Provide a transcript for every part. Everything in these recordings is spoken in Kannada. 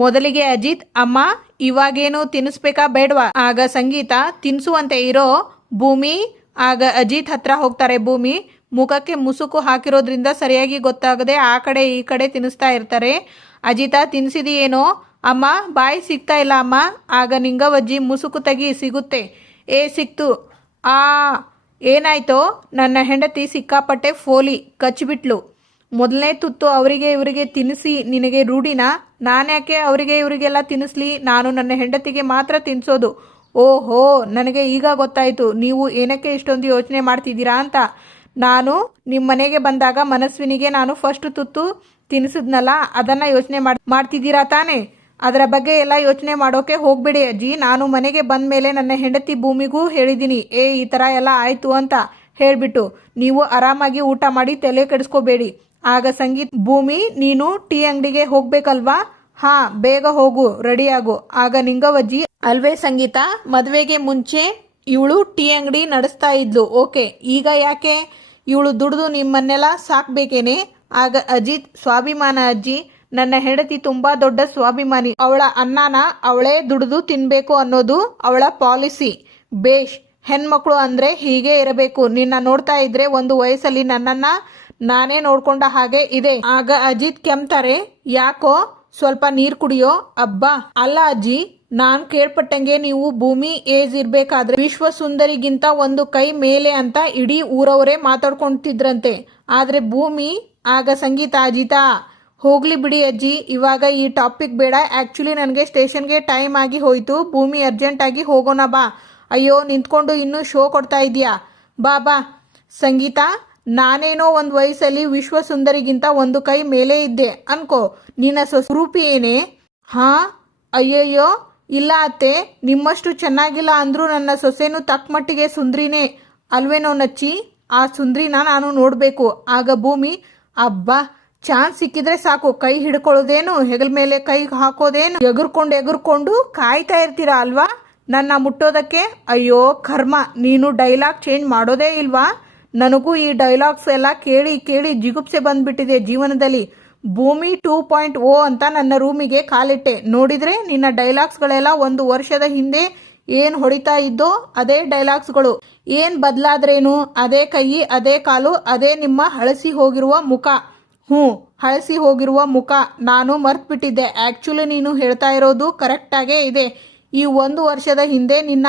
ಮೊದಲಿಗೆ ಅಜಿತ್, ಅಮ್ಮ ಇವಾಗೇನು ತಿನ್ನಿಸ್ಬೇಕಾ ಬೇಡವಾ? ಆಗ ಸಂಗೀತ, ತಿನ್ಸುವಂತೆ ಇರೋ ಭೂಮಿ. ಆಗ ಅಜಿತ್ ಹತ್ರ ಹೋಗ್ತಾರೆ. ಭೂಮಿ ಮುಖಕ್ಕೆ ಮುಸುಕು ಹಾಕಿರೋದ್ರಿಂದ ಸರಿಯಾಗಿ ಗೊತ್ತಾಗದೆ ಆ ಕಡೆ ಈ ಕಡೆ ತಿನ್ನಿಸ್ತಾ ಇರ್ತಾರೆ. ಅಜಿತ, ತಿನ್ಸಿದೀಯೇನೋ? ಅಮ್ಮ ಬಾಯಿ ಸಿಗ್ತಾ ಇಲ್ಲ ಅಮ್ಮ. ಆಗ ನಿಂಗವಜ್ಜಿ, ಮುಸುಕು ತೆಗಿ, ಸಿಗುತ್ತೆ. ಸಿಕ್ತು. ಆ ಏನಾಯ್ತೋ? ನನ್ನ ಹೆಂಡತಿ ಸಿಕ್ಕಾಪಟ್ಟೆ ಫೋಲಿ ಕಚ್ಚಿಬಿಟ್ಲು. ಮೊದಲನೇ ತುತ್ತು ಅವರಿಗೆ ಇವರಿಗೆ ತಿನ್ನಿಸಿ ನಿನಗೆ ರೂಢಿನಾ? ನಾನ್ಯಾಕೆ ಅವರಿಗೆ ಇವರಿಗೆಲ್ಲ ತಿನ್ನಿಸ್ಲಿ? ನಾನು ನನ್ನ ಹೆಂಡತಿಗೆ ಮಾತ್ರ ತಿನ್ನಿಸೋದು. ಓಹೋ, ನನಗೆ ಈಗ ಗೊತ್ತಾಯಿತು ನೀವು ಏನಕ್ಕೆ ಇಷ್ಟೊಂದು ಯೋಚನೆ ಮಾಡ್ತಿದ್ದೀರಾ ಅಂತ. ನಾನು ನಿಮ್ಮ ಮನೆಗೆ ಬಂದಾಗ ಮನಸ್ವಿನಿಗೆ ನಾನು ಫಸ್ಟ್ ತುತ್ತು ತಿನ್ನಿಸಿದ್ನಲ್ಲ, ಅದನ್ನು ಯೋಚನೆ ಮಾಡ್ತಿದ್ದೀರಾ ತಾನೇ? ಅದರ ಬಗ್ಗೆ ಎಲ್ಲ ಯೋಚನೆ ಮಾಡೋಕೆ ಹೋಗ್ಬೇಡಿ ಅಜ್ಜಿ. ನಾನು ಮನೆಗೆ ಬಂದ ಮೇಲೆ ನನ್ನ ಹೆಂಡತಿ ಭೂಮಿಗೂ ಹೇಳಿದ್ದೀನಿ, ಈ ಥರ ಎಲ್ಲ ಆಯಿತು ಅಂತ ಹೇಳಿಬಿಟ್ಟು. ನೀವು ಆರಾಮಾಗಿ ಊಟ ಮಾಡಿ ತಲೆ ಕೆಡಿಸ್ಕೋಬೇಡಿ. ಆಗ ಸಂಗೀತ್, ಭೂಮಿ ನೀನು ಟೀ ಅಂಗಡಿಗೆ ಹೋಗ್ಬೇಕಲ್ವಾ? ಹಾಂ, ಬೇಗ ಹೋಗು, ರೆಡಿಯಾಗು. ಆಗ ನಿಂಗವಜ್ಜಿ, ಅಲ್ವೇ ಸಂಗೀತ, ಮದುವೆಗೆ ಮುಂಚೆ ಇವಳು ಟೀ ಅಂಗಡಿ ನಡೆಸ್ತಾ ಇದ್ಲು. ಓಕೆ, ಈಗ ಯಾಕೆ ಇವಳು ದುಡಿದು ನಿಮ್ಮನ್ನೆಲ್ಲ ಸಾಕ್ಬೇಕೇನೆ? ಆಗ ಅಜಿತ್, ಸ್ವಾಭಿಮಾನ ಅಜ್ಜಿ, ನನ್ನ ಹೆಂಡತಿ ತುಂಬಾ ದೊಡ್ಡ ಸ್ವಾಭಿಮಾನಿ. ಅವಳ ಅನ್ನನ ಅವಳೇ ದುಡಿದು ತಿನ್ಬೇಕು ಅನ್ನೋದು ಅವಳ ಪಾಲಿಸಿ. ಬೇಷ್, ಹೆಣ್ಮಕ್ಳು ಅಂದ್ರೆ ಹೀಗೆ ಇರಬೇಕು. ನಿನ್ನ ನೋಡ್ತಾ ಇದ್ರೆ ಒಂದು ವಯಸ್ಸಲ್ಲಿ ನನ್ನನ್ನ ನಾನೇ ನೋಡ್ಕೊಂಡ ಹಾಗೆ ಇದೆ. ಆಗ ಅಜಿತ್ ಕೆಮ್ತಾರೆ. ಯಾಕೋ, ಸ್ವಲ್ಪ ನೀರು ಕುಡಿಯೋ. ಅಬ್ಬಾ, ಅಲ್ಲ ಅಜ್ಜಿ, ನಾನ್ ಕೇಳ್ಪಟ್ಟಂಗೆ ನೀವು ಭೂಮಿ ಏಜ್ ಇರ್ಬೇಕಾದ್ರೆ ವಿಶ್ವ ಸುಂದರಿಗಿಂತ ಒಂದು ಕೈ ಮೇಲೆ ಅಂತ ಇಡೀ ಊರವರೇ ಮಾತಾಡ್ಕೊಂತಿದ್ರಂತೆ. ಆದ್ರೆ ಭೂಮಿ. ಆಗ ಸಂಗೀತ, ಅಜಿತಾ ಹೋಗ್ಲಿ ಬಿಡಿ ಅಜ್ಜಿ, ಇವಾಗ ಈ ಟಾಪಿಕ್ ಬೇಡ. ಆ್ಯಕ್ಚುಲಿ ನನಗೆ ಸ್ಟೇಷನ್ಗೆ ಟೈಮ್ ಆಗಿ ಹೋಯಿತು. ಭೂಮಿ ಅರ್ಜೆಂಟಾಗಿ ಹೋಗೋಣ ಬಾ. ಅಯ್ಯೋ, ನಿಂತ್ಕೊಂಡು ಇನ್ನೂ ಶೋ ಕೊಡ್ತಾ ಇದೀಯಾ? ಬಾ ಬಾ. ಸಂಗೀತ, ನಾನೇನೋ ಒಂದು ವಯಸ್ಸಲ್ಲಿ ವಿಶ್ವ ಸುಂದರಿಗಿಂತ ಒಂದು ಕೈ ಮೇಲೆ ಇದ್ದೆ ಅನ್ಕೋ. ನಿನ್ನ ಸ್ವರೂಪಿ ಏನೇ? ಹಾಂ, ಅಯ್ಯಯ್ಯೋ ಇಲ್ಲ ಅತ್ತೆ, ನಿಮ್ಮಷ್ಟು ಚೆನ್ನಾಗಿಲ್ಲ ಅಂದರೂ ನನ್ನ ಸೊಸೆನೂ ತಕ್ಕಮಟ್ಟಿಗೆ ಸುಂದ್ರಿನೇ ಅಲ್ವೇನೋ ನಚ್ಚಿ. ಆ ಸುಂದ್ರಿನ ನಾನು ನೋಡಬೇಕು. ಆಗ ಭೂಮಿ, ಅಬ್ಬಾ, ಚಾನ್ಸ್ ಸಿಕ್ಕಿದ್ರೆ ಸಾಕು ಕೈ ಹಿಡ್ಕೊಳ್ಳೋದೇನು, ಹೆಗಲ ಮೇಲೆ ಕೈ ಹಾಕೋದೇನು, ಎಗುರ್ಕೊಂಡು ಕಾಯ್ತಾ ಇರ್ತೀರಾ ಅಲ್ವಾ ನನ್ನ ಮುಟ್ಟೋದಕ್ಕೆ? ಅಯ್ಯೋ ಕರ್ಮ, ನೀನು ಡೈಲಾಗ್ ಚೇಂಜ್ ಮಾಡೋದೇ ಇಲ್ವಾ? ನನಗೂ ಈ ಡೈಲಾಗ್ಸ್ ಎಲ್ಲ ಕೇಳಿ ಕೇಳಿ ಜಿಗುಪ್ಸೆ ಬಂದ್ಬಿಟ್ಟಿದೆ ಜೀವನದಲ್ಲಿ. ಭೂಮಿ 2.0 ಅಂತ ನನ್ನ ರೂಮಿಗೆ ಕಾಲಿಟ್ಟೆ. ನೋಡಿದ್ರೆ ನಿನ್ನ ಡೈಲಾಗ್ಸ್ಗಳೆಲ್ಲ 1 ವರ್ಷದ ಹಿಂದೆ ಏನು ಹೊಡಿತಾ ಇದ್ದೋ ಅದೇ ಡೈಲಾಗ್ಸ್ಗಳು. ಏನು ಬದಲಾದ್ರೇನು? ಅದೇ ಕೈ, ಅದೇ ಕಾಲು, ಅದೇ ನಿಮ್ಮ ಹಳಸಿ ಹೋಗಿರುವ ಮುಖ. ಹಳಸಿ ಹೋಗಿರುವ ಮುಖ ನಾನು ಮರ್ತ್ಬಿಟ್ಟಿದ್ದೆ. ಆ್ಯಕ್ಚುಲಿ ನೀನು ಹೇಳ್ತಾ ಇರೋದು ಕರೆಕ್ಟಾಗೇ ಇದೆ. ಈ 1 ವರ್ಷದ ಹಿಂದೆ ನಿನ್ನ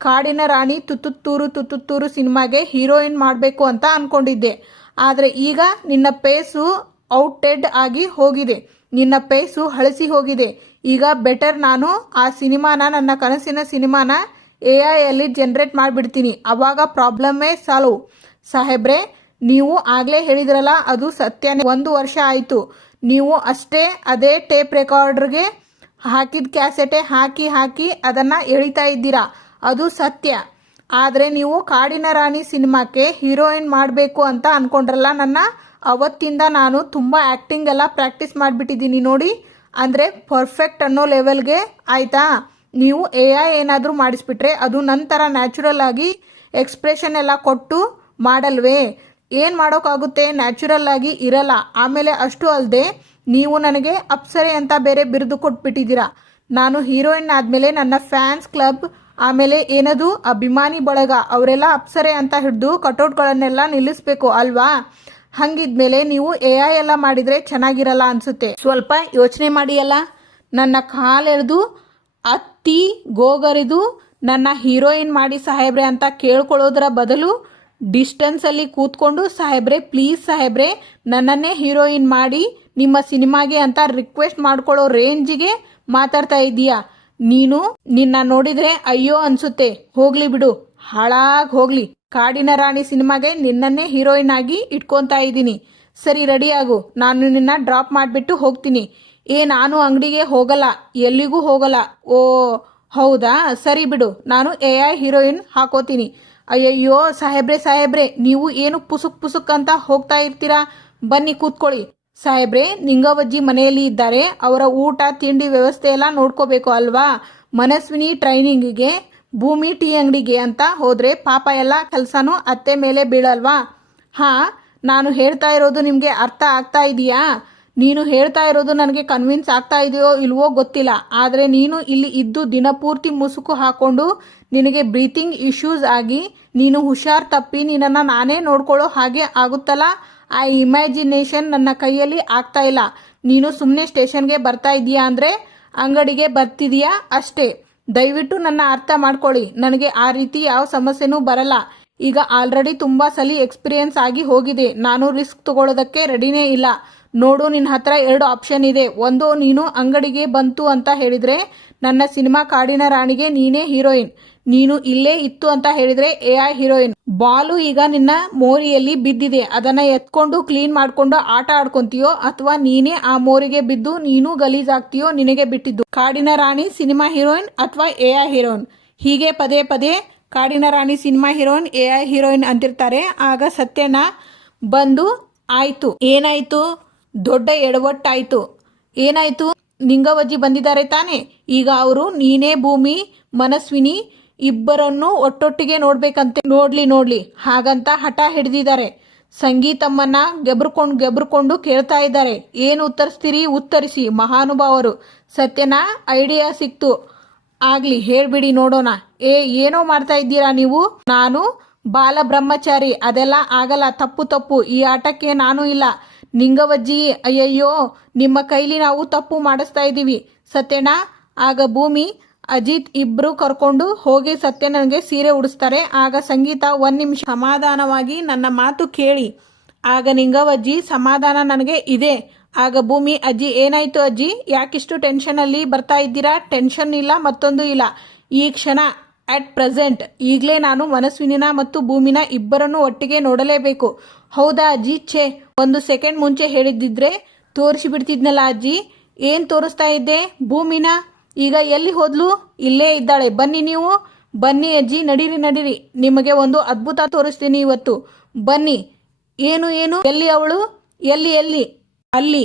ಕಾಡಿನ ರಾಣಿ ತುತ್ತೂರು ಸಿನಿಮಾಗೆ ಹೀರೋಯಿನ್ ಮಾಡಬೇಕು ಅಂತ ಅಂದ್ಕೊಂಡಿದ್ದೆ. ಆದರೆ ಈಗ ನಿನ್ನ ಪೇಸು ಔಟ್ಡೇಟ್ ಆಗಿ ಹೋಗಿದೆ. ನಿನ್ನ ಪೇಸು ಹಳಸಿ ಹೋಗಿದೆ. ಈಗ ಬೆಟರ್ ನಾನು ಆ ಸಿನಿಮಾನ, ನನ್ನ ಕನಸಿನ ಸಿನಿಮಾನ AI ಜನ್ರೇಟ್ ಮಾಡಿಬಿಡ್ತೀನಿ. ಆವಾಗ ಪ್ರಾಬ್ಲಮ್ಮೇ ಸಾಲ್ವ್. ಸಾಹೇಬ್ರೆ, ನೀವು ಆಗಲೇ ಹೇಳಿದ್ರಲ್ಲ, ಅದು ಸತ್ಯನೇ. 1 ವರ್ಷ ಆಯಿತು. ನೀವು ಅಷ್ಟೇ ಅದೇ ಟೇಪ್ ರೆಕಾರ್ಡರ್ಗೆ ಹಾಕಿದ ಕ್ಯಾಸೆಟೆ ಹಾಕಿ ಅದನ್ನು ಎಳಿತಾ ಇದ್ದೀರಾ. ಅದು ಸತ್ಯ. ಆದರೆ ನೀವು ಕಾಡಿನ ರಾಣಿ ಸಿನಿಮಾಕ್ಕೆ ಹೀರೋಯಿನ್ ಮಾಡಬೇಕು ಅಂತ ಅಂದ್ಕೊಂಡ್ರಲ್ಲ, ಅವತ್ತಿಂದ ನಾನು ತುಂಬ ಆ್ಯಕ್ಟಿಂಗ್ ಎಲ್ಲ ಪ್ರಾಕ್ಟೀಸ್ ಮಾಡಿಬಿಟ್ಟಿದ್ದೀನಿ ನೋಡಿ. ಅಂದರೆ ಪರ್ಫೆಕ್ಟ್ ಅನ್ನೋ ಲೆವೆಲ್ಗೆ ಆಯಿತಾ? ನೀವು AI ಏನಾದರೂ ಮಾಡಿಸ್ಬಿಟ್ರೆ ಅದು ನಂತರ ನ್ಯಾಚುರಲ್ ಆಗಿ ಎಕ್ಸ್ಪ್ರೆಷನ್ ಎಲ್ಲ ಕೊಟ್ಟು ಮಾಡಲ್ವೇ? ಏನು ಮಾಡೋಕ್ಕಾಗುತ್ತೆ? ನ್ಯಾಚುರಲ್ ಆಗಿ ಇರಲ್ಲ. ಆಮೇಲೆ ಅಷ್ಟು ಅಲ್ಲದೆ ನೀವು ನನಗೆ ಅಪ್ಸರೆ ಅಂತ ಬೇರೆ ಬಿರುದು ಕೊಟ್ಬಿಟ್ಟಿದ್ದೀರಾ. ನಾನು ಹೀರೋಯಿನ್ ಆದಮೇಲೆ ನನ್ನ ಫ್ಯಾನ್ಸ್ ಕ್ಲಬ್, ಆಮೇಲೆ ಏನದು ಅಭಿಮಾನಿ ಬಳಗ, ಅವರೆಲ್ಲ ಅಪ್ಸರೆ ಅಂತ ಹಿಡಿದು ಕಟೌಟ್ಗಳನ್ನೆಲ್ಲ ನಿಲ್ಲಿಸ್ಬೇಕು ಅಲ್ವಾ? ಹಂಗಿದ್ಮೇಲೆ ನೀವು AI ಎಲ್ಲ ಮಾಡಿದರೆ ಚೆನ್ನಾಗಿರಲ್ಲ ಅನಿಸುತ್ತೆ. ಸ್ವಲ್ಪ ಯೋಚನೆ ಮಾಡಿಯಲ್ಲ. ನನ್ನ ಕಾಲೆಳೆದು ಅತ್ತಿ ಗೋಗರಿದು ನನ್ನ ಹೀರೋಯಿನ್ ಮಾಡಿ ಸಾಹೇಬ್ರೆ ಅಂತ ಕೇಳ್ಕೊಳ್ಳೋದ್ರ ಬದಲು ಡಿಸ್ಟೆನ್ಸಲ್ಲಿ ಕೂತ್ಕೊಂಡು, ಸಾಹೇಬ್ರೆ ಪ್ಲೀಸ್ ಸಾಹೇಬ್ರೆ ನನ್ನನ್ನೇ ಹೀರೋಯಿನ್ ಮಾಡಿ ನಿಮ್ಮ ಸಿನಿಮಾಗೆ ಅಂತ ರಿಕ್ವೆಸ್ಟ್ ಮಾಡ್ಕೊಳ್ಳೋ ರೇಂಜಿಗೆ ಮಾತಾಡ್ತಾ ಇದೀಯಾ ನೀನು. ನಿನ್ನ ನೋಡಿದರೆ ಅಯ್ಯೋ ಅನಿಸುತ್ತೆ. ಹೋಗ್ಲಿ ಬಿಡು, ಹಾಳಾಗಿ ಹೋಗ್ಲಿ. ಕಾಡಿನ ರಾಣಿ ಸಿನಿಮಾಗೆ ನಿನ್ನನ್ನೇ ಹೀರೋಯಿನ್ ಆಗಿ ಇಟ್ಕೊತಾ ಇದ್ದೀನಿ. ಸರಿ, ರೆಡಿಯಾಗು, ನಾನು ನಿನ್ನ ಡ್ರಾಪ್ ಮಾಡಿಬಿಟ್ಟು ಹೋಗ್ತೀನಿ. ನಾನು ಅಂಗಡಿಗೆ ಹೋಗಲ್ಲ, ಎಲ್ಲಿಗೂ ಹೋಗಲ್ಲ. ಓ ಹೌದಾ, ಸರಿ ಬಿಡು, ನಾನು AI ಹೀರೋಯಿನ್ ಹಾಕೋತೀನಿ. ಅಯ್ಯಯ್ಯೋ ಸಾಹೇಬ್ರೆ, ನೀವು ಏನು ಪುಸುಕ್ ಅಂತ ಹೋಗ್ತಾ ಇರ್ತೀರಾ? ಬನ್ನಿ ಕೂತ್ಕೊಳ್ಳಿ. ಸಾಹೇಬ್ರೆ, ನಿಂಗವಜ್ಜಿ ಮನೆಯಲ್ಲಿ ಇದ್ದಾರೆ. ಅವರ ಊಟ ತಿಂಡಿ ವ್ಯವಸ್ಥೆ ಎಲ್ಲ ನೋಡ್ಕೋಬೇಕು ಅಲ್ವಾ? ಮನಸ್ವಿನಿ ಟ್ರೈನಿಂಗಿಗೆ, ಭೂಮಿ ಟೀ ಅಂಗಡಿಗೆ ಅಂತ ಹೋದರೆ ಪಾಪ ಎಲ್ಲ ಕೆಲಸನೂ ಅತ್ತೆ ಮೇಲೆ ಬೀಳಲ್ವಾ? ಹಾಂ, ನಾನು ಹೇಳ್ತಾ ಇರೋದು ನಿಮಗೆ ಅರ್ಥ ಆಗ್ತಾ ಇದೆಯಾ? ನೀನು ಹೇಳ್ತಾ ಇರೋದು ನನಗೆ ಕನ್ವಿನ್ಸ್ ಆಗ್ತಾ ಇದೆಯೋ ಇಲ್ವೋ ಗೊತ್ತಿಲ್ಲ, ಆದರೆ ನೀನು ಇಲ್ಲಿ ಇದ್ದು ದಿನಪೂರ್ತಿ ಮುಸುಕು ಹಾಕೊಂಡು ನಿನಗೆ ಬ್ರೀತಿಂಗ್ ಇಶ್ಯೂಸ್ ಆಗಿ ನೀನು ಹುಷಾರ್ ತಪ್ಪಿ ನಿನ್ನನ್ನು ನಾನೇ ನೋಡ್ಕೊಳ್ಳೋ ಹಾಗೆ ಆಗುತ್ತಲ್ಲ. ಆ ಇಮ್ಯಾಜಿನೇಷನ್ ನನ್ನ ಕೈಯಲ್ಲಿ ಆಗ್ತಾ ಇಲ್ಲ. ನೀನು ಸುಮ್ಮನೆ ಸ್ಟೇಷನ್ಗೆ ಬರ್ತಾ ಇದೀಯಾ ಅಂದರೆ ಅಂಗಡಿಗೆ ಬರ್ತಿದೀಯಾ ಅಷ್ಟೇ. ದಯವಿಟ್ಟು ನನ್ನ ಅರ್ಥ ಮಾಡ್ಕೊಳ್ಳಿ. ನನಗೆ ಆ ರೀತಿ ಯಾವ ಸಮಸ್ಯೆನೂ ಬರಲ್ಲ. ಈಗ ಆಲ್ರೆಡಿ ತುಂಬ ಸಲ ಎಕ್ಸ್ಪೀರಿಯನ್ಸ್ ಆಗಿ ಹೋಗಿದೆ. ನಾನು ರಿಸ್ಕ್ ತಗೊಳ್ಳೋದಕ್ಕೆ ರೆಡಿನೇ ಇಲ್ಲ. ನೋಡು, ನಿನ್ನ ಹತ್ರ 2 ಆಪ್ಷನ್ ಇದೆ. ಒಂದು, ನೀನು ಅಂಗಡಿಗೆ ಬಂತು ಅಂತ ಹೇಳಿದರೆ ನನ್ನ ಸಿನಿಮಾ ಕಾಡಿನ ರಾಣಿಗೆ ನೀನೇ ಹೀರೋಯಿನ್. ನೀನು ಇಲ್ಲೇ ಇತ್ತು ಅಂತ ಹೇಳಿದರೆ AI ಹೀರೋಯಿನ್. ಬಾಲು ಈಗ ನಿನ್ನ ಮೋರಿಯಲ್ಲಿ ಬಿದ್ದಿದೆ, ಅದನ್ನು ಎತ್ಕೊಂಡು ಕ್ಲೀನ್ ಮಾಡಿಕೊಂಡು ಆಟ ಆಡ್ಕೊಂತೀಯೋ ಅಥವಾ ನೀನೇ ಆ ಮೋರಿಗೆ ಬಿದ್ದು ನೀನು ಗಲೀಜಾಗ್ತೀಯೋ ನಿನಗೆ ಬಿಟ್ಟಿದ್ದು. ಕಾಡಿನ ರಾಣಿ ಸಿನಿಮಾ ಹೀರೋಯಿನ್ ಅಥವಾ AI ಹೀರೋಯಿನ್, ಹೀಗೆ ಪದೇ ಪದೇ ಕಾಡಿನ ರಾಣಿ ಸಿನಿಮಾ ಹೀರೋಯಿನ್ AI ಹೀರೋಯಿನ್ ಅಂತಿರ್ತಾರೆ. ಆಗ ಸತ್ಯಣ್ಣ ಬಂದು, ಆಯಿತು, ಏನಾಯಿತು? ದೊಡ್ಡ ಎಡವಟ್ಟಾಯಿತು. ಏನಾಯಿತು? ನಿಂಗವಜ್ಜಿ ಬಂದಿದ್ದಾರೆ ತಾನೆ, ಈಗ ಅವರು ನೀನೇ ಭೂಮಿ ಮನಸ್ವಿನಿ ಇಬ್ಬರನ್ನು ಒಟ್ಟೊಟ್ಟಿಗೆ ನೋಡ್ಬೇಕಂತೆ. ನೋಡ್ಲಿ ಹಾಗಂತ ಹಠ ಹಿಡಿದಿದ್ದಾರೆ. ಸಂಗೀತಮ್ಮನ್ನ ಗೆಬ್ರುಕೊಂಡು ಕೇಳ್ತಾ ಇದ್ದಾರೆ. ಏನು ಉತ್ತರಿಸ್ತೀರಿ? ಉತ್ತರಿಸಿ ಮಹಾನುಭಾವರು. ಸತ್ಯನ ಐಡಿಯಾ ಸಿಕ್ತು. ಆಗ್ಲಿ, ಹೇಳ್ಬಿಡಿ ನೋಡೋಣ. ಏನೋ ಮಾಡ್ತಾ ಇದ್ದೀರಾ ನೀವು? ನಾನು ಬಾಲ ಬ್ರಹ್ಮಚಾರಿ, ಅದೆಲ್ಲ ಆಗಲ್ಲ. ತಪ್ಪು, ಈ ಆಟಕ್ಕೆ ನಾನು ಇಲ್ಲ. ನಿಂಗವಜ್ಜಿ, ಅಯ್ಯಯ್ಯೋ, ನಿಮ್ಮ ಕೈಲಿ ನಾವು ತಪ್ಪು ಮಾಡಿಸ್ತಾ ಇದ್ದೀವಿ. ಸತ್ಯಣ್ಣ, ಆಗ ಭೂಮಿ ಅಜಿತ್ ಇಬ್ರು ಕರ್ಕೊಂಡು ಹೋಗಿ ಸತ್ಯಣ್ಣನಿಗೆ ಸೀರೆ ಉಡಿಸ್ತಾರೆ. ಆಗ ಸಂಗೀತ 1 ನಿಮಿಷ ಸಮಾಧಾನವಾಗಿ ನನ್ನ ಮಾತು ಕೇಳಿ. ಆಗ ನಿಂಗವಜ್ಜಿ, ಸಮಾಧಾನ ನನಗೆ ಇದೆ. ಆಗ ಭೂಮಿ, ಅಜ್ಜಿ ಏನಾಯ್ತು ಅಜ್ಜಿ? ಯಾಕಿಷ್ಟು ಟೆನ್ಷನಲ್ಲಿ ಬರ್ತಾ ಇದ್ದೀರಾ? ಟೆನ್ಷನ್ ಇಲ್ಲ, ಮತ್ತೊಂದು ಇಲ್ಲ. ಈ ಕ್ಷಣ ಅಟ್ ಪ್ರೆಸೆಂಟ್ ಈಗಲೇ ನಾನು ಮನಸ್ವಿನಿನ ಮತ್ತು ಭೂಮಿನ ಇಬ್ಬರನ್ನು ಒಟ್ಟಿಗೆ ನೋಡಲೇಬೇಕು. ಹೌದಾ ಅಜ್ಜಿ? ಛೇ, 1 ಸೆಕೆಂಡ್ ಮುಂಚೆ ಹೇಳಿದ್ದಿದ್ರೆ ತೋರಿಸಿಬಿಡ್ತಿದ್ನಲ್ಲ ಅಜ್ಜಿ. ಏನು ತೋರಿಸ್ತಾ ಇದ್ದೆ? ಭೂಮಿನ. ಈಗ ಎಲ್ಲಿ ಹೋದ್ಲು? ಇಲ್ಲೇ ಇದ್ದಾಳೆ. ಬನ್ನಿ ನೀವು. ಬನ್ನಿ ಅಜ್ಜಿ, ನಡೀರಿ. ನಿಮಗೆ ಒಂದು ಅದ್ಭುತ ತೋರಿಸ್ತೀನಿ ಇವತ್ತು. ಬನ್ನಿ. ಏನು? ಎಲ್ಲಿ ಅವಳು? ಎಲ್ಲಿ? ಅಲ್ಲಿ.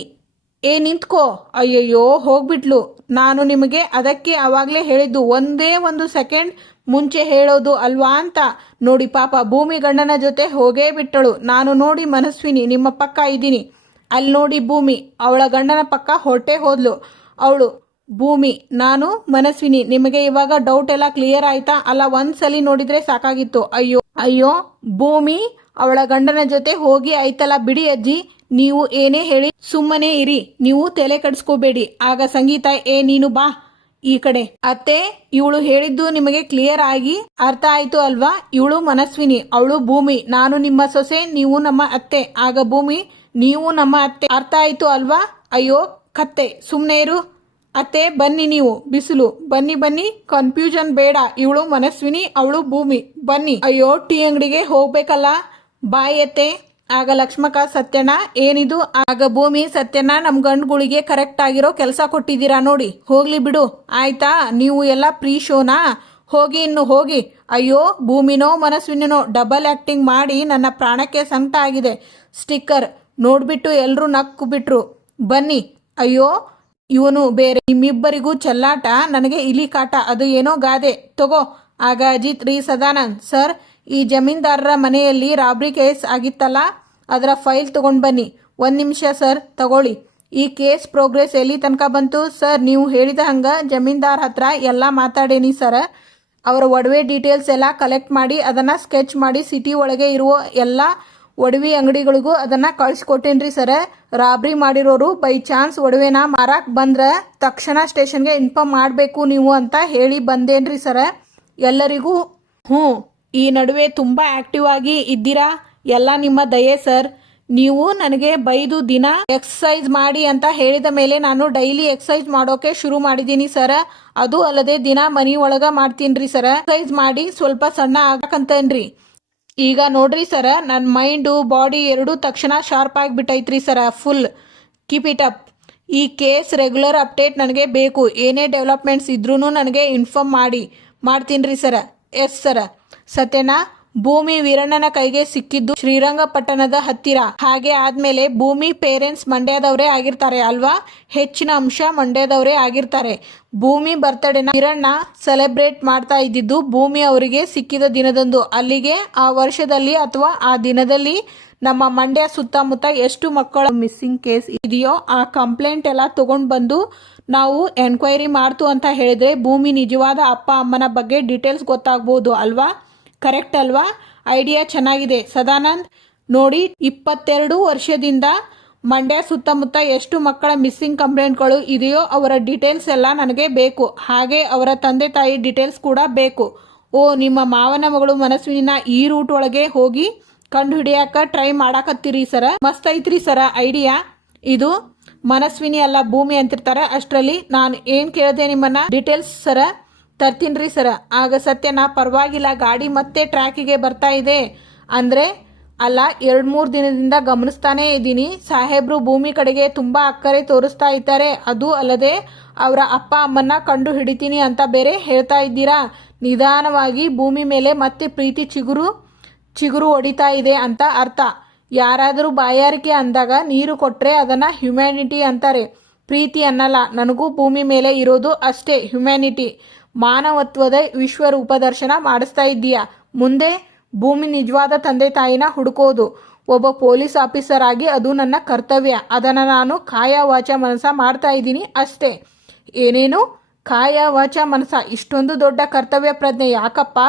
ನಿಂತ್ಕೋ. ಅಯ್ಯಯ್ಯೋ, ಹೋಗ್ಬಿಟ್ಲು. ನಾನು ನಿಮಗೆ ಅದಕ್ಕೆ ಆವಾಗಲೇ ಹೇಳಿದ್ದು, ಒಂದೇ 1 ಸೆಕೆಂಡ್ ಮುಂಚೆ ಹೇಳೋದು ಅಲ್ವಾ ಅಂತ. ನೋಡಿ ಪಾಪ, ಭೂಮಿ ಗಂಡನ ಜೊತೆ ಹೋಗೇ ಬಿಟ್ಟಳು. ನಾನು ನೋಡಿ ಮನಸ್ವಿನಿ ನಿಮ್ಮ ಪಕ್ಕ ಇದ್ದೀನಿ. ಅಲ್ಲಿ ನೋಡಿ ಭೂಮಿ ಅವಳ ಗಂಡನ ಪಕ್ಕ ಹೊರಟೇ ಹೋದ್ಲು. ಅವಳು ಭೂಮಿ, ನಾನು ಮನಸ್ವಿನಿ. ನಿಮಗೆ ಇವಾಗ ಡೌಟ್ ಎಲ್ಲ ಕ್ಲಿಯರ್ ಆಯ್ತಾ? ಅಲ್ಲ, ಒಂದ್ಸಲಿ ನೋಡಿದ್ರೆ ಸಾಕಾಗಿತ್ತು. ಅಯ್ಯೋ, ಭೂಮಿ ಅವಳ ಗಂಡನ ಜೊತೆ ಹೋಗಿ ಆಯ್ತಲ್ಲ. ಬಿಡಿ ಅಜ್ಜಿ, ನೀವು ಏನೇ ಹೇಳಿ ಸುಮ್ಮನೆ ಇರಿ. ನೀವು ತಲೆ ಕೆಡಿಸ್ಕೋಬೇಡಿ. ಆಗ ಸಂಗೀತ, ನೀನು ಬಾ ಈ ಕಡೆ. ಅತ್ತೆ, ಇವಳು ಹೇಳಿದ್ದು ನಿಮಗೆ ಕ್ಲಿಯರ್ ಆಗಿ ಅರ್ಥ ಆಯ್ತು ಅಲ್ವಾ? ಇವಳು ಮನಸ್ವಿನಿ, ಅವಳು ಭೂಮಿ. ನಾನು ನಿಮ್ಮ ಸೊಸೆ, ನೀವು ನಮ್ಮ ಅತ್ತೆ. ಆಗ ಭೂಮಿ, ನೀವು ನಮ್ಮ ಅತ್ತೆ. ಅರ್ಥ ಆಯ್ತು ಅಲ್ವಾ? ಅಯ್ಯೋ ಕತ್ತೆ, ಸುಮ್ಮನೆ ಇರು. ಅತ್ತೆ ಬನ್ನಿ, ನೀವು ಬಿಸಿಲು. ಬನ್ನಿ, ಕನ್ಫ್ಯೂಷನ್ ಬೇಡ. ಇವಳು ಮನಸ್ವಿನಿ, ಅವಳು ಭೂಮಿ. ಬನ್ನಿ. ಅಯ್ಯೋ, ಟೀ ಅಂಗಡಿಗೆ ಹೋಗ್ಬೇಕಲ್ಲ. ಬಾಯ್ ಅತ್ತೆ. ಆಗ ಲಕ್ಷ್ಮಕ್ಕ, ಸತ್ಯಣ್ಣ ಏನಿದು? ಆಗ ಭೂಮಿ, ಸತ್ಯಣ್ಣ ನಮ್ಮ ಗಂಡುಗಳಿಗೆ ಕರೆಕ್ಟ್ ಆಗಿರೋ ಕೆಲಸ ಕೊಟ್ಟಿದ್ದೀರಾ ನೋಡಿ. ಹೋಗ್ಲಿ ಬಿಡು, ಆಯ್ತಾ? ನೀವು ಎಲ್ಲ ಪ್ರೀ ಶೋನಾ? ಹೋಗಿ. ಅಯ್ಯೋ, ಭೂಮಿನೋ ಮನಸ್ವಿನಿನೋ ಡಬಲ್ ಆ್ಯಕ್ಟಿಂಗ್ ಮಾಡಿ ನನ್ನ ಪ್ರಾಣಕ್ಕೆ ಸಂಕಟ ಆಗಿದೆ. ಸ್ಟಿಕ್ಕರ್ ನೋಡ್ಬಿಟ್ಟು ಎಲ್ಲರೂ ನಕ್ಕು ಬಿಟ್ರು. ಬನ್ನಿ. ಅಯ್ಯೋ, ಇವನು ಬೇರೆ, ನಿಮ್ಮಿಬ್ಬರಿಗೂ ಚೆಲ್ಲಾಟ, ನನಗೆ ಇಲಿ ಕಾಟ. ಅದು ಏನೋ ಗಾದೆ ತಗೋ. ಆಗ ಅಜಿತ್, ರೀ ಸದಾನಂದ್ ಸರ್, ಈ ಜಮೀನ್ದಾರರ ಮನೆಯಲ್ಲಿ ರಾಬ್ರಿ ಕೇಸ್ ಆಗಿತ್ತಲ್ಲ, ಅದರ ಫೈಲ್ ತಗೊಂಡು ಬನ್ನಿ. 1 ನಿಮಿಷ ಸರ್, ತಗೊಳ್ಳಿ. ಈ ಕೇಸ್ ಪ್ರೋಗ್ರೆಸ್ ಎಲ್ಲಿ ತನಕ ಬಂತು ಸರ್? ನೀವು ಹೇಳಿದ ಹಂಗೆ ಜಮೀನ್ದಾರ್ ಹತ್ರ ಎಲ್ಲ ಮಾತಾಡೇನಿ ಸರ್. ಅವರ ಒಡವೆ ಡೀಟೇಲ್ಸ್ ಎಲ್ಲ ಕಲೆಕ್ಟ್ ಮಾಡಿ ಅದನ್ನು ಸ್ಕೆಚ್ ಮಾಡಿ ಸಿಟಿ ಒಳಗೆ ಇರುವ ಎಲ್ಲ ಒಡವೆ ಅಂಗಡಿಗಳಿಗೂ ಅದನ್ನು ಕಳಿಸ್ಕೊಟ್ಟೇನ್ರಿ ಸರ್. ರಾಬ್ರಿ ಮಾಡಿರೋರು ಬೈ ಚಾನ್ಸ್ ಒಡವೆನ ಮಾರಕ್ಕೆ ಬಂದ್ರೆ ತಕ್ಷಣ ಸ್ಟೇಷನ್ಗೆ ಇನ್ಫಾರ್ಮ್ ಮಾಡಬೇಕು ನೀವು ಅಂತ ಹೇಳಿ ಬಂದೇನ್ರಿ ಸರ್ ಎಲ್ಲರಿಗೂ. ಈ ನಡುವೆ ತುಂಬ ಆ್ಯಕ್ಟಿವ್ ಆಗಿ ಇದ್ದೀರಾ, ಎಲ್ಲ ನಿಮ್ಮ ದಯೆ ಸರ್. ನೀವು ನನಗೆ ಬೈದು ದಿನ ಎಕ್ಸಸೈಸ್ ಮಾಡಿ ಅಂತ ಹೇಳಿದ ಮೇಲೆ ನಾನು ಡೈಲಿ ಎಕ್ಸಸೈಸ್ ಮಾಡೋಕೆ ಶುರು ಮಾಡಿದ್ದೀನಿ ಸರ್. ಅದು ಅಲ್ಲದೆ ದಿನ ಮನೆ ಒಳಗೆ ಮಾಡ್ತೀನಿ ರೀ ಸರ್. ಎಕ್ಸಸೈಸ್ ಮಾಡಿ ಸ್ವಲ್ಪ ಸಣ್ಣ ಆಗಕ್ಕಂತೇನ್ರಿ. ಈಗ ನೋಡ್ರಿ ಸರ್, ನನ್ನ ಮೈಂಡು ಬಾಡಿ ಎರಡೂ ತಕ್ಷಣ ಶಾರ್ಪ್ ಆಗಿಬಿಟ್ಟೈತ್ರಿ sir. Full keep it up. ಈ ಕೇಸ್ ರೆಗ್ಯುಲರ್ ಅಪ್ಡೇಟ್ ನನಗೆ ಬೇಕು. ಏನೇ ಡೆವಲಪ್ಮೆಂಟ್ಸ್ ಇದ್ರೂ ನನಗೆ ಇನ್ಫಾರ್ಮ್ ಮಾಡ್ತೀನಿ ರೀ ಸರ್. Yes sir. ಸತ್ಯಣ್ಣ, ಭೂಮಿ ವೀರಣ್ಣನ ಕೈಗೆ ಸಿಕ್ಕಿದ್ದು ಶ್ರೀರಂಗಪಟ್ಟಣದ ಹತ್ತಿರ. ಹಾಗೆ ಆದ್ಮೇಲೆ ಭೂಮಿ ಪೇರೆಂಟ್ಸ್ ಮಂಡ್ಯದವರೇ ಆಗಿರ್ತಾರೆ ಅಲ್ವಾ? ಹೆಚ್ಚಿನ ಅಂಶ ಮಂಡ್ಯದವರೇ ಆಗಿರ್ತಾರೆ. ಭೂಮಿ ಬರ್ತ್ಡೇನ ವೀರಣ್ಣ ಸೆಲೆಬ್ರೇಟ್ ಮಾಡ್ತಾ ಇದ್ದಿದ್ದು ಭೂಮಿ ಅವರಿಗೆ ಸಿಕ್ಕಿದ ದಿನದಂದು. ಅಲ್ಲಿಗೆ ಆ ವರ್ಷದಲ್ಲಿ ಅಥವಾ ಆ ದಿನದಲ್ಲಿ ನಮ್ಮ ಮಂಡ್ಯ ಸುತ್ತಮುತ್ತ ಎಷ್ಟು ಮಕ್ಕಳ ಮಿಸ್ಸಿಂಗ್ ಕೇಸ್ ಇದೆಯೋ ಆ ಕಂಪ್ಲೇಂಟ್ ಎಲ್ಲ ತಗೊಂಡು ಬಂದು ನಾವು ಎನ್ಕ್ವೈರಿ ಮಾಡ್ತು ಅಂತ ಹೇಳಿದ್ರೆ ಭೂಮಿ ನಿಜವಾದ ಅಪ್ಪ ಅಮ್ಮನ ಬಗ್ಗೆ ಡೀಟೇಲ್ಸ್ ಗೊತ್ತಾಗ್ಬೋದು ಅಲ್ವಾ? ಕರೆಕ್ಟ್ ಅಲ್ವಾ? ಐಡಿಯಾ ಚೆನ್ನಾಗಿದೆ ಸದಾನಂದ್. ನೋಡಿ, 22 ವರ್ಷದಿಂದ ಮಂಡ್ಯ ಸುತ್ತಮುತ್ತ ಎಷ್ಟು ಮಕ್ಕಳ ಮಿಸ್ಸಿಂಗ್ ಕಂಪ್ಲೇಂಟ್ಗಳು ಇದೆಯೋ ಅವರ ಡೀಟೇಲ್ಸ್ ಎಲ್ಲ ನನಗೆ ಬೇಕು. ಹಾಗೆ ಅವರ ತಂದೆ ತಾಯಿ ಡೀಟೇಲ್ಸ್ ಕೂಡ ಬೇಕು. ಓ, ನಿಮ್ಮ ಮಾವನ ಮಗಳು ಮನಸ್ವಿನ ಈ ರೂಟ್ ಒಳಗೆ ಹೋಗಿ ಕಂಡು ಹಿಡಿಯಾಕ ಟ್ರೈ ಮಾಡಾಕತ್ತೀರಿ ಸರ. ಮಸ್ತ್ ಐತ್ರಿ ಸರ ಐಡಿಯಾ. ಇದು ಮನಸ್ವಿನಿ ಅಲ್ಲ ಭೂಮಿ ಅಂತಿರ್ತಾರೆ. ಅಷ್ಟರಲ್ಲಿ ನಾನು ಏನು ಕೇಳಿದೆ ನಿಮ್ಮನ್ನ ಡೀಟೇಲ್ಸ್ ಸರ? ತರ್ತೀನ್ರಿ ಸರ. ಆಗ ಸತ್ಯನ ಪರವಾಗಿಲ್ಲ, ಗಾಡಿ ಮತ್ತೆ ಟ್ರ್ಯಾಕಿಗೆ ಬರ್ತಾ ಇದೆ ಅಂದರೆ ಅಲ್ಲ, 2-3 ದಿನದಿಂದ ಗಮನಿಸ್ತಾನೇ ಇದ್ದೀನಿ. ಸಾಹೇಬ್ರು ಭೂಮಿ ಕಡೆಗೆ ತುಂಬ ಅಕ್ಕರೆ ತೋರಿಸ್ತಾ ಇದ್ದಾರೆ. ಅದು ಅಲ್ಲದೆ ಅವರ ಅಪ್ಪ ಅಮ್ಮನ್ನ ಕಂಡು ಹಿಡಿತೀನಿ ಅಂತ ಬೇರೆ ಹೇಳ್ತಾ ಇದ್ದೀರಾ. ನಿಧಾನವಾಗಿ ಭೂಮಿ ಮೇಲೆ ಮತ್ತೆ ಪ್ರೀತಿ ಚಿಗುರು ಹೊಡಿತಾ ಇದೆ ಅಂತ ಅರ್ಥ. ಯಾರಾದರೂ ಬಾಯಾರಿಕೆ ಅಂದಾಗ ನೀರು ಕೊಟ್ಟರೆ ಅದನ್ನು ಹ್ಯುಮ್ಯಾನಿಟಿ ಅಂತಾರೆ, ಪ್ರೀತಿ ಅನ್ನಲ್ಲ. ನನಗೂ ಭೂಮಿ ಮೇಲೆ ಇರೋದು ಅಷ್ಟೇ, ಹ್ಯುಮ್ಯಾನಿಟಿ. ಮಾನವತ್ವದ ವಿಶ್ವರೂಪ ದರ್ಶನ ಮಾಡಿಸ್ತಾ ಇದ್ದೀಯಾ. ಮುಂದೆ ಭೂಮಿ ನಿಜವಾದ ತಂದೆ ತಾಯಿನ ಹುಡುಕೋದು. ಒಬ್ಬ ಪೊಲೀಸ್ ಆಫೀಸರ್ ಆಗಿ ಅದು ನನ್ನ ಕರ್ತವ್ಯ. ಅದನ್ನು ನಾನು ಕಾಯ ವಾಚ ಮನಸ ಮಾಡ್ತಾ ಇದ್ದೀನಿ ಅಷ್ಟೇ. ಏನೇನು ಕಾಯ ವಾಚ ಮನಸ? ಇಷ್ಟೊಂದು ದೊಡ್ಡ ಕರ್ತವ್ಯ ಪ್ರಜ್ಞೆ ಯಾಕಪ್ಪ?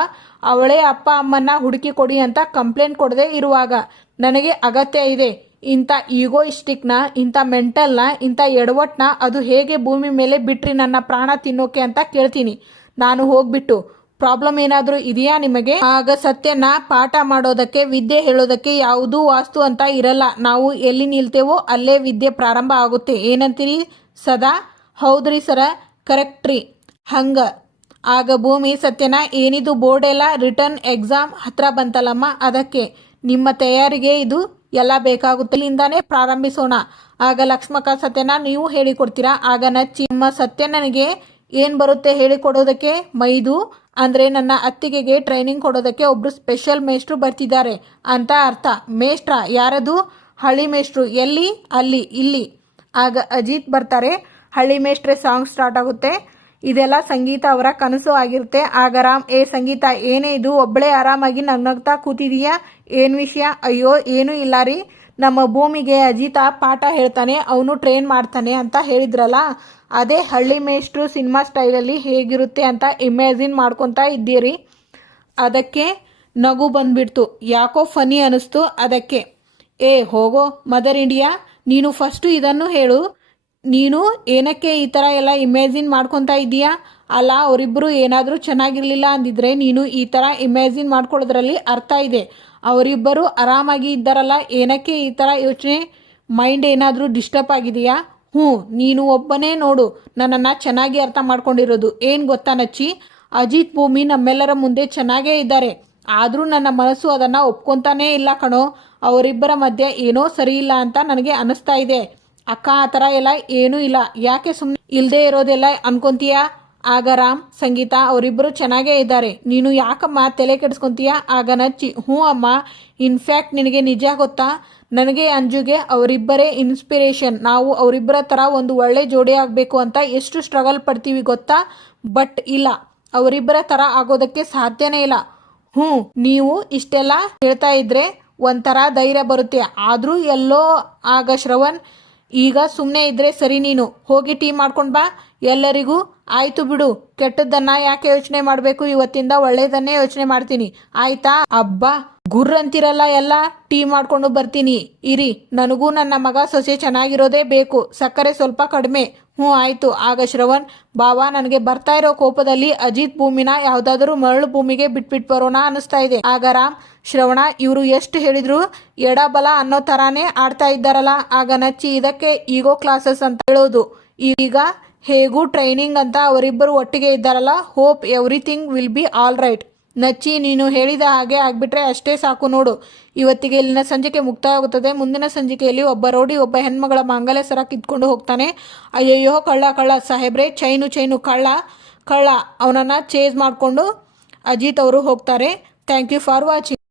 ಅವಳೇ ಅಪ್ಪ ಅಮ್ಮನ್ನ ಹುಡುಕಿ ಕೊಡಿ ಅಂತ ಕಂಪ್ಲೇಂಟ್ ಕೊಡದೆ ಇರುವಾಗ ನನಗೆ ಅಗತ್ಯ ಇದೆ. ಇಂಥ ಈಗೋಯಿಸ್ಟಿಕ್ನ, ಇಂಥ ಮೆಂಟಲ್ನ, ಇಂಥ ಎಡವಟ್ನ ಅದು ಹೇಗೆ ಭೂಮಿ ಮೇಲೆ ಬಿಟ್ರಿ ನನ್ನ ಪ್ರಾಣ ತಿನ್ನೋಕೆ ಅಂತ ಕೇಳ್ತೀನಿ ನಾನು ಹೋಗ್ಬಿಟ್ಟು. ಪ್ರಾಬ್ಲಮ್ ಏನಾದರೂ ಇದೆಯಾ ನಿಮಗೆ? ಆಗ ಸತ್ಯನ ಪಾಠ ಮಾಡೋದಕ್ಕೆ, ವಿದ್ಯೆ ಹೇಳೋದಕ್ಕೆ ಯಾವುದೂ ವಾಸ್ತು ಅಂತ ಇರಲ್ಲ. ನಾವು ಎಲ್ಲಿ ನಿಲ್ತೇವೋ ಅಲ್ಲೇ ವಿದ್ಯೆ ಪ್ರಾರಂಭ ಆಗುತ್ತೆ. ಏನಂತೀರಿ ಸದಾ? ಹೌದ್ರಿ ಸರ, ಕರೆಕ್ಟ್ರಿ. ಹಂಗ ಆಗ ಭೂಮಿ ಸತ್ಯನ, ಏನಿದು ಬೋರ್ಡ್ ಎಲ್ಲ ರಿಟರ್ನ್ ಎಕ್ಸಾಮ್ ಹತ್ರ ಬಂತಲ್ಲಮ್ಮ, ಅದಕ್ಕೆ ನಿಮ್ಮ ತಯಾರಿಗೆ ಇದು ಎಲ್ಲ ಬೇಕಾಗುತ್ತೆ. ಇಲ್ಲಿಂದಾನೇ ಪ್ರಾರಂಭಿಸೋಣ. ಆಗ ಲಕ್ಷ್ಮಕ್ಕ, ಸತ್ಯನ ನೀವು ಹೇಳಿಕೊಡ್ತೀರಾ? ಆಗ ನಚ್ಚಿ, ನಿಮ್ಮ ಸತ್ಯನಿಗೆ ಏನು ಬರುತ್ತೆ ಹೇಳಿಕೊಡೋದಕ್ಕೆ? ಮೈದು ಅಂದರೆ ನನ್ನ ಅತ್ತಿಗೆಗೆ ಟ್ರೈನಿಂಗ್ ಕೊಡೋದಕ್ಕೆ ಒಬ್ಬರು ಸ್ಪೆಷಲ್ ಮೇಷ್ಟ್ರು ಬರ್ತಿದ್ದಾರೆ ಅಂತ ಅರ್ಥ. ಮೇಷ್ಟ್ರ? ಯಾರದು? ಹಳ್ಳಿ ಮೇಷ್ಟ್ರು. ಎಲ್ಲಿ? ಅಲ್ಲಿ, ಇಲ್ಲಿ. ಆಗ ಅಜಿತ್ ಬರ್ತಾರೆ. ಹಳ್ಳಿ ಮೇಷ್ಟ್ರೆ ಸಾಂಗ್ ಸ್ಟಾರ್ಟ್ ಆಗುತ್ತೆ. ಇದೆಲ್ಲ ಸಂಗೀತ ಅವರ ಕನಸು ಆಗಿರುತ್ತೆ. ಆಗ ರಾಮ್, ಏ ಸಂಗೀತ, ಏನೇ ಇದು ಒಬ್ಬಳೇ ಆರಾಮಾಗಿ ನಗ್ನಗ್ತಾ ಕೂತಿದೀಯಾ? ಏನು ವಿಷಯ? ಅಯ್ಯೋ ಏನೂ ಇಲ್ಲ ರೀ, ನಮ್ಮ ಭೂಮಿಗೆ ಅಜಿತ ಪಾಠ ಹೇಳ್ತಾನೆ, ಅವನು ಟ್ರೈನ್ ಮಾಡ್ತಾನೆ ಅಂತ ಹೇಳಿದ್ರಲ್ಲ, ಅದೇ ಹಳ್ಳಿ ಮೇಷ್ಟ್ರು ಸಿನಿಮಾ ಸ್ಟೈಲಲ್ಲಿ ಹೇಗಿರುತ್ತೆ ಅಂತ ಇಮ್ಯಾಜಿನ್ ಮಾಡ್ಕೊತಾ ಇದ್ದೀರಿ. ಅದಕ್ಕೆ ನಗು ಬಂದ್ಬಿಡ್ತು. ಯಾಕೋ ಫನಿ ಅನ್ನಿಸ್ತು ಅದಕ್ಕೆ. ಏ ಹೋಗೋ ಮದರ್ ಇಂಡಿಯಾ, ನೀನು ಫಸ್ಟು ಇದನ್ನು ಹೇಳು. ನೀನು ಏನಕ್ಕೆ ಈ ಥರ ಎಲ್ಲ ಇಮ್ಯಾಜಿನ್ ಮಾಡ್ಕೊತಾ ಇದ್ದೀಯಾ? ಅಲ್ಲ, ಅವರಿಬ್ಬರು ಏನಾದರೂ ಚೆನ್ನಾಗಿರಲಿಲ್ಲ ಅಂದಿದ್ರೆ ನೀನು ಈ ಥರ ಇಮ್ಯಾಜಿನ್ ಮಾಡ್ಕೊಳ್ಳೋದ್ರಲ್ಲಿ ಅರ್ಥ ಇದೆ. ಅವರಿಬ್ಬರು ಆರಾಮಾಗಿ ಇದ್ದಾರಲ್ಲ, ಏನಕ್ಕೆ ಈ ಥರ ಯೋಚನೆ? ಮೈಂಡ್ ಏನಾದರೂ ಡಿಸ್ಟರ್ಬ್ ಆಗಿದೆಯಾ? ನೀನು ಒಬ್ಬನೇ ನೋಡು ನನ್ನನ್ನು ಚೆನ್ನಾಗಿ ಅರ್ಥ ಮಾಡ್ಕೊಂಡಿರೋದು. ಏನು ಗೊತ್ತಾ ನಚ್ಚಿ, ಅಜಿತ್ ಭೂಮಿ ನಮ್ಮೆಲ್ಲರ ಮುಂದೆ ಚೆನ್ನಾಗೇ ಇದ್ದಾರೆ, ಆದರೂ ನನ್ನ ಮನಸ್ಸು ಅದನ್ನು ಒಪ್ಕೊತಾನೇ ಇಲ್ಲ ಕಣೋ. ಅವರಿಬ್ಬರ ಮಧ್ಯೆ ಏನೋ ಸರಿ ಇಲ್ಲ ಅಂತ ನನಗೆ ಅನ್ನಿಸ್ತಾ ಇದೆ. ಅಕ್ಕ, ಆ ಥರ ಎಲ್ಲ ಏನೂ ಇಲ್ಲ. ಯಾಕೆ ಸುಮ್ಮನೆ ಇಲ್ಲದೆ ಇರೋದೆಲ್ಲ ಅನ್ಕೊಂತೀಯಾ? ಆಗ ರಾಮ್, ಸಂಗೀತ ಅವರಿಬ್ಬರು ಚೆನ್ನಾಗೇ ಇದ್ದಾರೆ, ನೀನು ಯಾಕಮ್ಮ ತಲೆ ಕೆಡಿಸ್ಕೊಂತೀಯ? ಆಗ ನಚ್ಚಿ, ಅಮ್ಮ, ಇನ್ಫ್ಯಾಕ್ಟ್ ನಿನಗೆ ನಿಜ ಗೊತ್ತಾ, ನನಗೆ ಅಂಜುಗೆ ಅವರಿಬ್ಬರೇ ಇನ್ಸ್ಪಿರೇಷನ್. ನಾವು ಅವರಿಬ್ಬರ ಥರ ಒಂದು ಒಳ್ಳೆ ಜೋಡಿ ಆಗಬೇಕು ಅಂತ ಎಷ್ಟು ಸ್ಟ್ರಗಲ್ ಪಡ್ತೀವಿ ಗೊತ್ತಾ? ಬಟ್ ಇಲ್ಲ, ಅವರಿಬ್ಬರ ಥರ ಆಗೋದಕ್ಕೆ ಸಾಧ್ಯನೇ ಇಲ್ಲ. ನೀವು ಇಷ್ಟೆಲ್ಲ ಹೇಳ್ತಾ ಇದ್ರೆ ಒಂಥರ ಧೈರ್ಯ ಬರುತ್ತೆ. ಆದರೂ ಎಲ್ಲೋ ಆಗ ಶ್ರವಣ್, ಈಗ ಸುಮ್ಮನೆ ಇದ್ರೆ ಸರಿ, ನೀನು ಹೋಗಿ ಟೀ ಮಾಡ್ಕೊಂಡು ಬಾ ಎಲ್ಲರಿಗೂ. ಆಯ್ತು ಬಿಡು, ಕೆಟ್ಟದ್ದನ್ನ ಯಾಕೆ ಯೋಚನೆ ಮಾಡಬೇಕು, ಇವತ್ತಿಂದ ಒಳ್ಳೇದನ್ನೇ ಯೋಚನೆ ಮಾಡ್ತೀನಿ, ಆಯ್ತಾ? ಅಬ್ಬಾ, ಗುರ್ರ ಅಂತಿರಲ್ಲ, ಎಲ್ಲ ಟೀ ಮಾಡ್ಕೊಂಡು ಬರ್ತೀನಿ ಇರಿ. ನನಗೂ ನನ್ನ ಮಗ ಸೊಸೆ ಚೆನ್ನಾಗಿರೋದೇ ಬೇಕು, ಸಕ್ಕರೆ ಸ್ವಲ್ಪ ಕಡಿಮೆ. ಆಯ್ತು. ಆಗ ಶ್ರವಣ್, ಬಾವಾ, ನನಗೆ ಬರ್ತಾ ಇರೋ ಕೋಪದಲ್ಲಿ ಅಜಿತ್ ಭೂಮಿನ ಯಾವುದಾದ್ರೂ ಮರಳು ಭೂಮಿಗೆ ಬಿಟ್ಬಿಟ್ಟು ಬರೋಣ ಅನ್ನಿಸ್ತಾ ಇದೆ. ಆಗ ರಾಮ್, ಶ್ರವಣ, ಇವರು ಎಷ್ಟು ಹೇಳಿದ್ರು ಎಡಬಲ ಅನ್ನೋ ಥರಾನೇ ಆಡ್ತಾ ಇದ್ದಾರಲ್ಲ. ಆಗ ನಚ್ಚಿ, ಇದಕ್ಕೆ ಈಗೋ ಕ್ಲಾಸಸ್ ಅಂತ ಹೇಳೋದು. ಈಗ ಹೇಗೂ ಟ್ರೈನಿಂಗ್ ಅಂತ ಅವರಿಬ್ಬರು ಒಟ್ಟಿಗೆ ಇದ್ದಾರಲ್ಲ, hope everything will be all right. Nachchi, ನೀನು ಹೇಳಿದ ಹಾಗೆ ಆಗಿಬಿಟ್ರೆ ಅಷ್ಟೇ ಸಾಕು ನೋಡು. ಇವತ್ತಿಗೆ ಇಲ್ಲಿನ ಸಂಚಿಕೆ ಮುಕ್ತಾಯ ಆಗುತ್ತದೆ. ಮುಂದಿನ ಸಂಚಿಕೆಯಲ್ಲಿ ಒಬ್ಬ ರೌಡಿ ಒಬ್ಬ ಹೆಣ್ಮಗಳ ಮಾಂಗಲ್ಯ ಸರ ಕಿತ್ಕೊಂಡು ಹೋಗ್ತಾನೆ. ಅಯ್ಯಯ್ಯೋ, ಕಳ್ಳ ಸಾಹೇಬ್ರೆ, ಚೈನು ಕಳ್ಳ ಅವನನ್ನು ಚೇಸ್ ಮಾಡಿಕೊಂಡು ಅಜಿತ್ ಅವರು ಹೋಗ್ತಾರೆ. Thank you for watching.